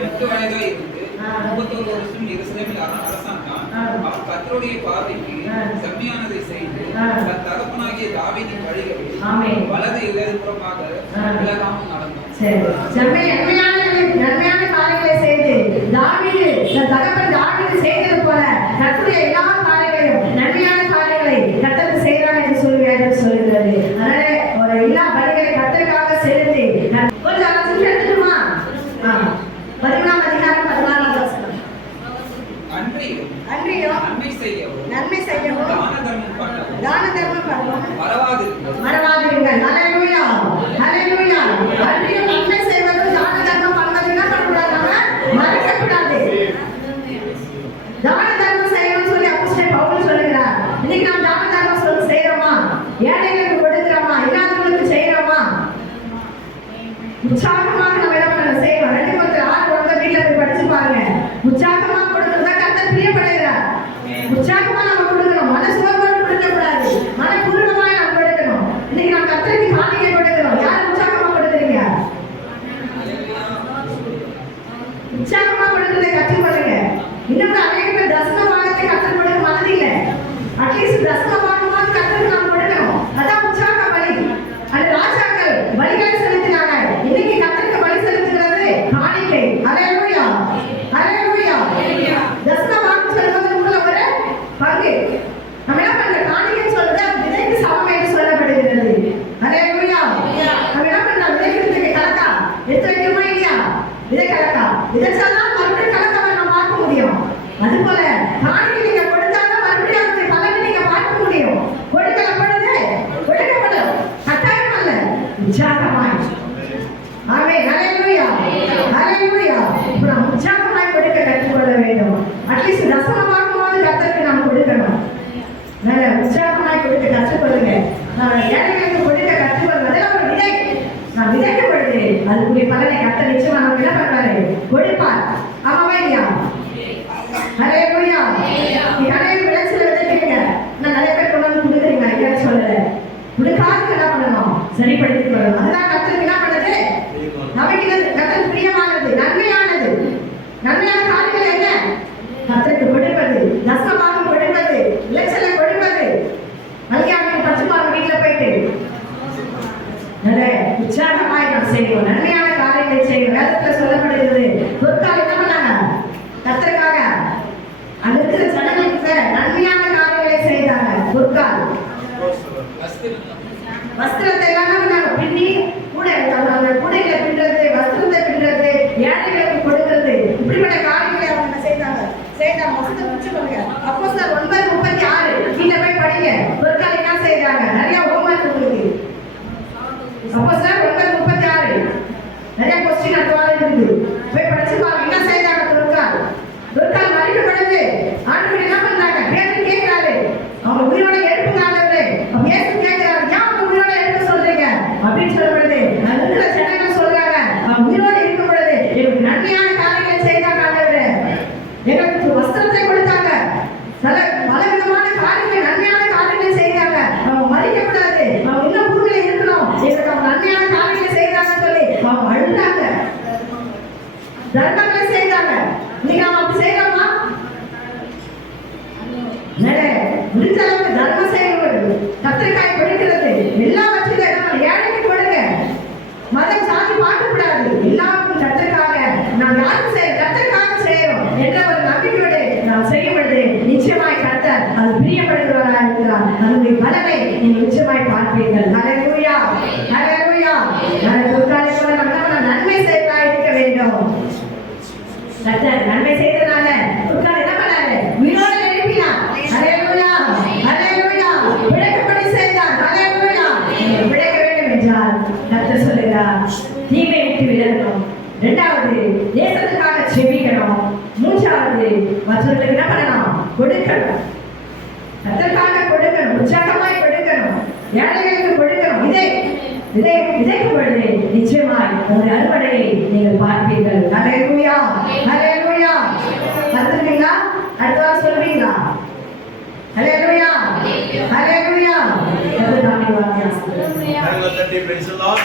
8 வயதாக இருந்து 31 வருஷம் எருசலேமில் அரசாண்டான். அவன் கர்த்தருடைய பார்வைக்கு செம்மையானதை செய்து தன் தகப்பனாகிய தாவீதின் வழிகளில் வலது இடதுபுறமாக விலகாமல் நடந்தான். நன்மையான காரியங்களை செய்து தாவீது தன் தகப்பன் தாவீது செய்தது போல கர்த்தருடைய எல்லா காரியங்களையும் நன்மையான காரியங்களை கர்த்தருக்கு செய்கிறார் என்று சொல்லுகிறது. அதனால ஒரு எல்லா பலிகளை கர்த்தருக்காக செலுத்தி கொஞ்சம் அரசு எடுத்துட்டுமா? 13ஆம் அதிகாரம் 14ஆம் வசனம். அன்றியும் நன்மை செய்யவும் தான தர்மம் பண்ணவும் மறவாதிருங்கள். ஹல்லேலூயா ஹல்லேலூயா. அன்றியும் நன்மை செய்வது தான தர்மம் பண்ணுவது என்ன பண்ணக்கூடாது? மறக்க கூடாது. தான தர்மம் செய்யணும்னு சொல்லி அப்போஸ்தலன் பவுல் சொல்லுகிறார். இன்னைக்கு நாம் தான தர்மம் செய்யறோமா? ஏழைகளுக்கு கொடுக்கிறோமா? இல்லாதவங்களுக்கு செய்யறோமா? உற்சாகமாக நம்ம என்ன பண்ண செய்யணும்? 2 வீட்டுல போய் படிச்சு பாருங்க. உற்சாகமா கொடுக்கிறதா கர்த்தர் பிரியப்படுகிறார். உற்சாகமா நம்ம கொடுக்கணும். மனசோர்வோடு கொடுக்க கூடாது. மனப்பூர்வமா நம்ம கொடுக்கணும். இன்னைக்கு நம்ம கர்த்தருக்கு காணிக்கை கொடுக்கிறோம். யார் உற்சாகமா கொடுக்குறீங்க? உற்சாகமா கொடுக்கிறதை கற்றுக்கொள்ளுங்க. இன்னும் அநேக பேர் தசம பாகத்தை கற்றுக் கொடுக்க மனதில்லை. அட்லீஸ்ட் தசம பாகமாக கற்றுக்கு நாம் கொடுக்கணும். அதான் உற்சாக பலி. அந்த ராஜாக்கள் பலிகளை செலுத்தினாங்க. இன்னைக்கு கர்த்தருக்கு பலி செலுத்துகிறது காணிக்கை. ஹல்லேலூயா ஹல்லேலூயா. தசம பாகம் சொல்வது உள்ள ஒரு பங்கு. நம்ம என்ன பண்ற? காணிக்கை சொல்றது விதைக்கு சமம் என்று சொல்லப்படுகிறது. ஹல்லேலூயா. நம்ம என்ன பண்ற? விதைக்கிறதுக்கு கணக்கா எடுத்து வைக்கிறோமா இல்லையா? விதை கணக்கா விதைச்சாதான் மறுபடியும் கணக்கா நம்ம பார்க்க முடியும். அது போல காணிக்கை நீங்க கொடுத்தாதான் மறுபடியும் அதனுடைய பலனை நீங்க பார்க்க முடியும். கொடுக்கப்படும் கட்டாயம் அல்ல, உற்சாகமாய். ஆமென் ஹல்லேலூயா ஹல்லேலூயா. இப்போ நாம் உற்சாகமாய் கொடுக்க கற்றுக்கொள்ள வேண்டும். அட்லீஸ்ட் தசமமாகும்போது கர்த்தருக்கு நாம் கொடுக்கணும். நல்ல உற்சாகமாய் கொடுக்க கற்றுக்கொள்ளுங்க. நம்ம ஏழைகளுக்கு கொடுக்க கற்றுக்கொள்வது ஒரு விதை. நான் விதைக்கும் பொழுது அதுக்குரிய பலனை கர்த்தர் நிச்சயமா நமக்கு என்ன பண்றாரு? கொடுப்பார். ஆமாவா இல்லையா? ஹல்லேலூயா. நீ நிறைய விளைச்சல் விதைக்கிறீங்க. நான் நிறைய பேர் கொண்டு வந்து கொடுக்குறீங்க. ஐயா சொல்லல. கொடுக்காதுக்கு என்ன பண்ணணும்? சரிப்படுத்திக் கொள்ளணும். அதுதான் கர்த்தருக்கு என்ன பண்ணுது? நமக்கு கர்த்தருக்கு பிரியமானது, நன்மையானது. நன்மையான காரியங்கள் என்ன? கர்த்தருக்கு கொடுப்பது, தசமமாக கொடுப்பது, விளைச்சலை கொடுப்பது. மல்கியாவுக்கு பச்சுமாங்க வீட்டுல போயிட்டு நல்ல உற்சாகமாய் நாம் செய்வோம். நன்மையான காரியங்களை செய்வோம். வேதத்துல சொல்லப்படுகிறது. பொற்கால் என்ன பண்ணாங்க? கர்த்தருக்காக அங்க இருக்கிற ஜனங்களுக்கு நன்மையான காரியங்களை செய்தாங்க. பொற்கால் வஸ்திரத்தை எல்லாம் பின்னி கூடையில பின்றது, வஸ்திரத்தை பின்றது, ஏழைகளுக்கு கொடுக்கிறது, இப்படிப்பட்ட காரியங்களை அவங்க செய்தாங்க. வசனத்தை பிடிச்சு கொள்ளுங்க. அப்போஸ்தலர் 9:36 கீழ போய் படிங்க. பொற்கால் என்ன செய்தாங்க? நிறைய ஹோம்வொர்க் உங்களுக்கு. அப்போஸ்தலர் 9:36 நிறைய கொஸ்டின் அதுவால இருக்குது. போய் படிச்சு பாருங்க. என்ன செய்தாங்க? பொற்கால் மறிக்கப்படுது. ஆண்டவர் என்ன பண்றாங்க? பேதுரு கேட்கிறாரு, அவங்க உயிரோட எழுப்புங்க ஆண்டவரே. அப்ப இயேசு கேட்கிறாரு, ஏன் அவங்க உயிரோட எழுப்ப தர்மங்களை செய்தாங்க. இன்னைக்கு நாம அப்படி செய்யலாமா? முடிஞ்ச அளவுக்கு தர்மம் செய்வது, கத்திரிக்காய் கொடுக்கிறது, எல்லாவற்றையும் நம்ம ஏழைக்கு கொடுங்க. மதம் சாதி பார்க்கக்கூடாது. எல்லாருக்கும் கத்திற்காக நாம் யாரும் கத்திற்காக செய்யறோம் என்ற ஒரு நம்பிக்கையோடு நாம் செய்யும் பொழுது நிச்சயமாய் கர்த்தர் அது பிரியப்படுகிறவராக இருக்கிறார். நம்முடைய பலனை நீங்கள் நிச்சயமாய் பார்ப்பீர்கள். ஹல்லேலூயா, ஹல்லேலூயா. நம்ம நன்மை செய்வதா இருக்க வேண்டும். கர்த்தர் நன்மை செய்தனால துர்கால் என்ன பண்ணாரு? உயிரோடு எழுப்பினார். ஹல்லேலூயா, ஹல்லேலூயா. விளக்கப்படி செய்தார். ஹல்லேலூயா. விளக்க வேண்டும் என்றால் கர்த்தர் சொல்லுகிறார், தீமை விட்டு விலகணும். இரண்டாவது, தேசத்துக்காக செபிக்கணும். மூன்றாவது, மற்றவர்களுக்கு என்ன பண்ணணும்? கொடுக்கணும். கர்த்தருக்காக கொடுக்கணும், உற்சாகமாய் கொடுக்கணும், ஏழைகளுக்கு கொடுக்கணும். விதைக்கும் பொழுது நிச்சயமாய் உங்கள் அறுவடையை நீங்கள் பார்ப்பீர்கள். ஹல்லேலூயா, ஹல்லேலூயா. பார்த்துருக்கீங்களா? அடுத்த வாரம் சொல்வீங்களா? ஹல்லேலூயா, ஹல்லேலூயா. Praise the Lord.